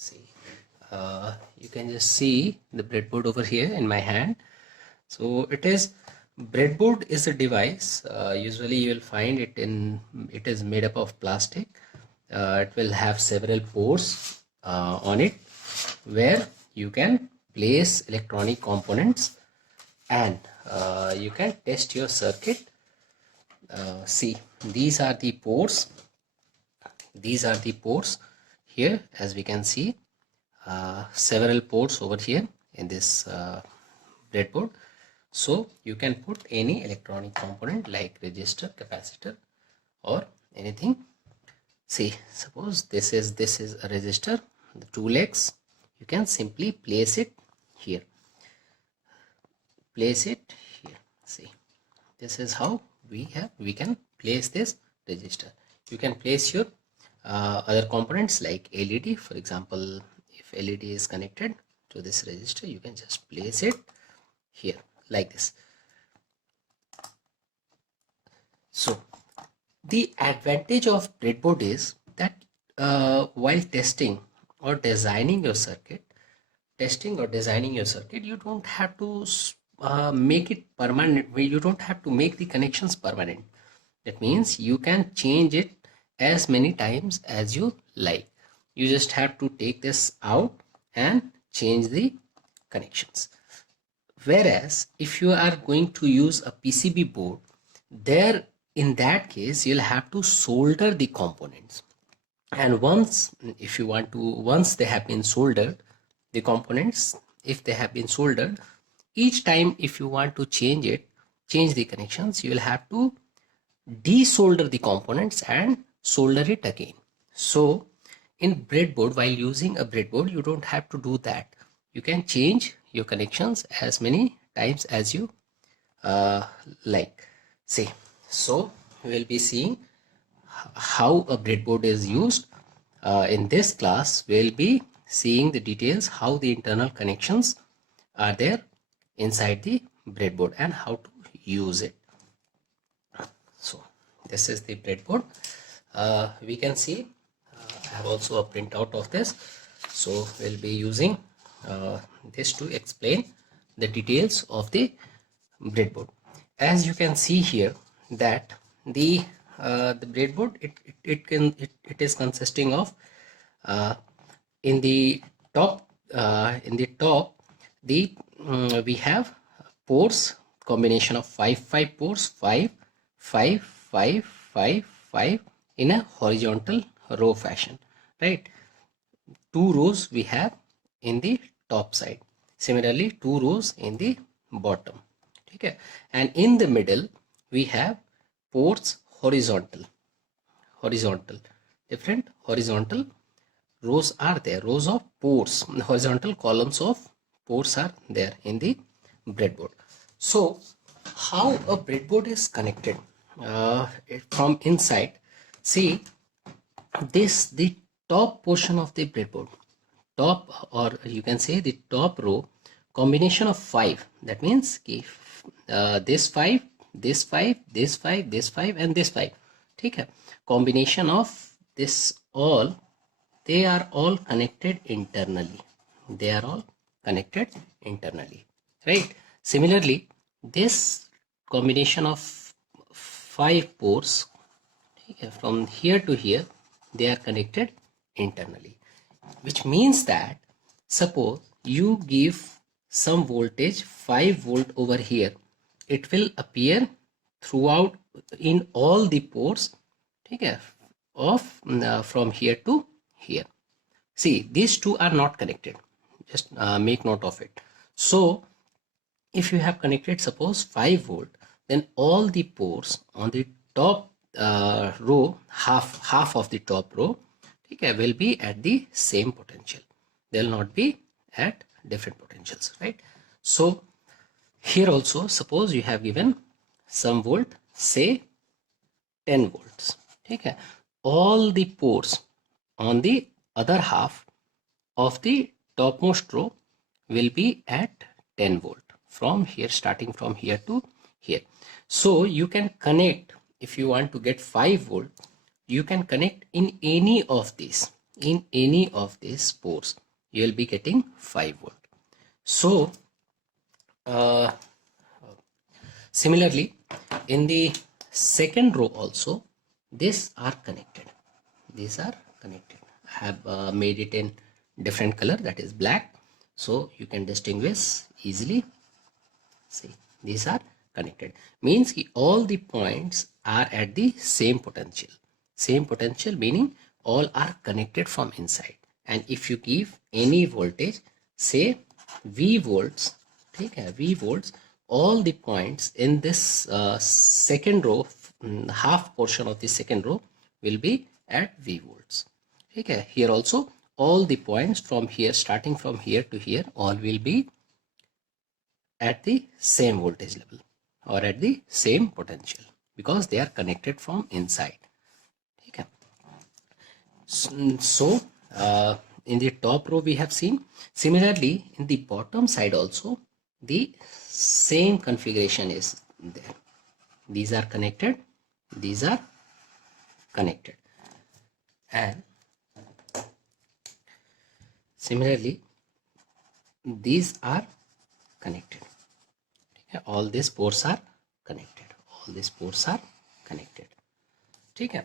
See, you can just see the breadboard over here in my hand. So breadboard is a device. Usually you will find it is made up of plastic. It will have several pores on it where you can place electronic components, and you can test your circuit. See, these are the pores. These are the ports here, as we can see, several ports over here in this breadboard. So you can put any electronic component like resistor, capacitor, or anything. See, suppose this is a resistor, the two legs. You can simply place it here. Place it here. See, this is how we can place this resistor. You can place your other components like LED. For example, if LED is connected to this resistor, you can just place it here like this. So the advantage of breadboard is that while testing or designing your circuit, you don't have to make it permanent. You don't have to make the connections permanent. That means you can change it as many times as you like. You just have to take this out and change the connections. Whereas if you are going to use a PCB board, there in that case you'll have to solder the components, and once they have been soldered, the components, if they have been soldered, each time if you want to change the connections, you will have to desolder the components and solder it again. So in breadboard, while using a breadboard, you don't have to do that. You can change your connections as many times as you like. See, so we will be seeing how a breadboard is used. In this class, we will be seeing the details how the internal connections are there inside the breadboard and how to use it. So this is the breadboard. We can see I have also a printout of this, so we'll be using this to explain the details of the breadboard. As you can see here that the breadboard it is consisting of in the top we have ports, combination of 5 ports, 5 in a horizontal row fashion, right? 2 rows we have in the top side, similarly 2 rows in the bottom. Okay, and in the middle we have ports horizontal, different horizontal rows are there, rows of ports, horizontal columns of ports are there in the breadboard. So how a breadboard is connected from inside? See, the top portion of the breadboard, top, or you can say the top row, combination of 5. That means this 5, this 5, this 5, this 5, and this 5. Okay, combination of this all, they are all connected internally. Right? Similarly, this combination of 5 ports, from here to here, they are connected internally, which means that suppose you give some voltage 5 volt over here, it will appear throughout in all the ports, okay, of from here to here. See, these two are not connected, just make note of it. So if you have connected suppose 5 volt, then all the ports on the top row, half of the top row, okay, will be at the same potential. They will not be at different potentials, right? So here also, suppose you have given some volt, say 10 volts. Okay, all the ports on the other half of the topmost row will be at 10 volt from here, starting from here to here. So you can connect, if you want to get 5 volt, you can connect in any of these in any of these ports, you will be getting 5 volt. So similarly, in the second row also, these are connected. These are connected. I have made it in different color, that is black, so you can distinguish easily. See, these are connected. Means all the points are at the same potential. Same potential meaning all are connected from inside. And if you give any voltage, say V volts, okay, V volts, all the points in this second row, half portion of the second row will be at V volts. Okay, here also all the points from here, starting from here to here, all will be at the same voltage level or at the same potential because they are connected from inside. Okay. So in the top row we have seen. Similarly, in the bottom side also the same configuration is there. These are connected, these are connected, and similarly these are connected. Okay. All these ports are connected. All these ports are connected. Okay.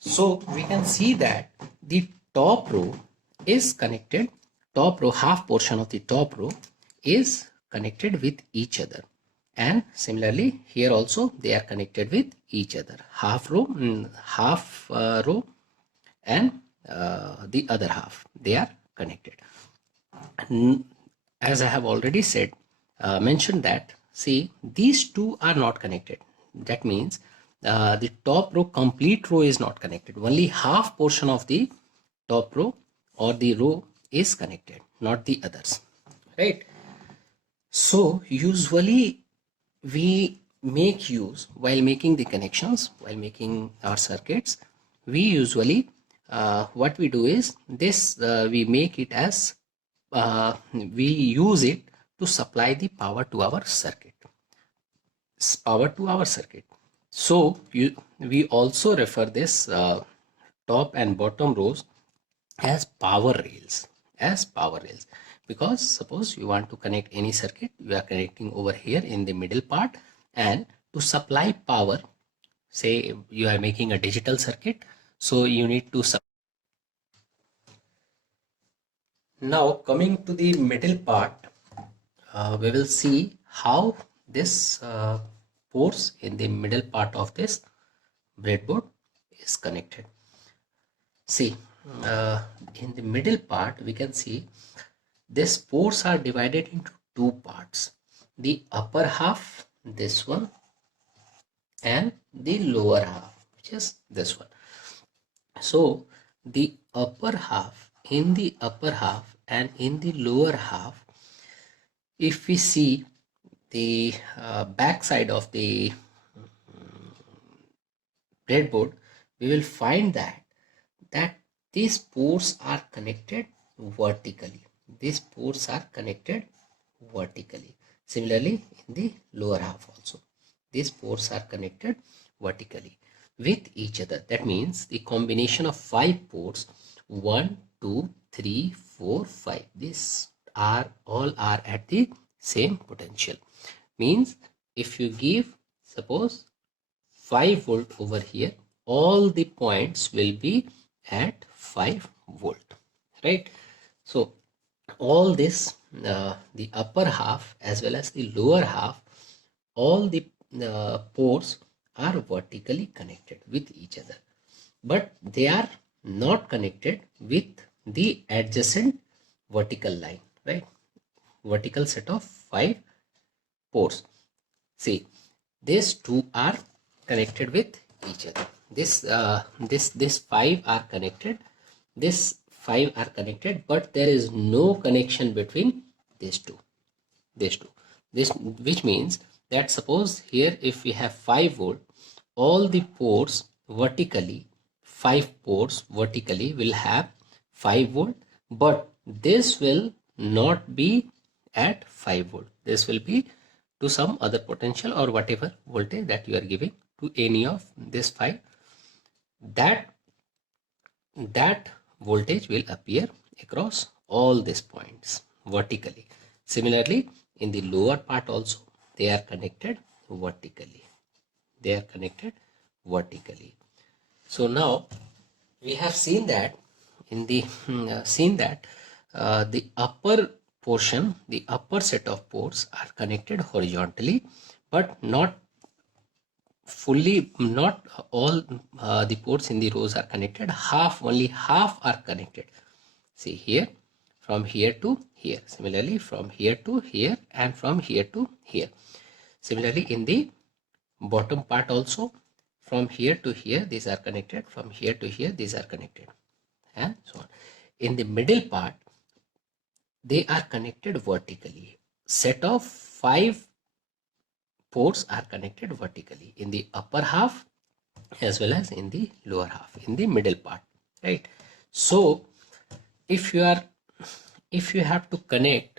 So we can see that the top row is connected. Top row, half portion of the top row is connected with each other, and similarly here also they are connected with each other. Half row, row, and the other half, they are connected. As I have already said, mentioned that, see, these two are not connected. That means the top row, complete row is not connected. Only half portion of the top row or the row is connected, not the others, right? So usually we make use, while making the connections, while making our circuits, we usually what we do is this, we make it as we use it to supply the power to our circuit. So we also refer this top and bottom rows as power rails, because suppose you want to connect any circuit, you are connecting over here in the middle part, and to supply power, say you are making a digital circuit, so you need to now coming to the middle part, we will see how this ports in the middle part of this breadboard is connected. See, in the middle part we can see these ports are divided into two parts. The upper half, this one, and the lower half, which is this one. So the upper half, in the upper half and in the lower half, if we see the back side of the breadboard, we will find that these ports are connected vertically. These ports are connected vertically. Similarly, in the lower half also, these ports are connected vertically with each other. That means the combination of 5 ports, 1, 2, 3, 4, 5, these are all are at the same potential. Means if you give, suppose 5 volt over here, all the points will be at 5 volt, right? So all this, the upper half as well as the lower half, all the ports are vertically connected with each other, but they are not connected with the adjacent vertical line, right? Vertical set of 5 ports. See, these two are connected with each other. This 5 are connected, this 5 are connected, but there is no connection between these two. This, which means that suppose here if we have 5 volt, all the ports vertically, 5 ports vertically will have 5 volt, but this will not be at 5 volt. This will be to some other potential or whatever voltage that you are giving to any of this 5. That voltage will appear across all these points vertically. Similarly, in the lower part also, they are connected vertically. They are connected vertically. So now we have seen that in the the upper portion, the upper set of ports are connected horizontally, but not fully, not all the ports in the rows are connected. Only half are connected. See here, from here to here. Similarly, from here to here and from here to here. Similarly, in the bottom part also, from here to here these are connected, from here to here these are connected, and so on. In the middle part, they are connected vertically. Set of 5 ports are connected vertically in the upper half as well as in the lower half, in the middle part, right? So if you have to connect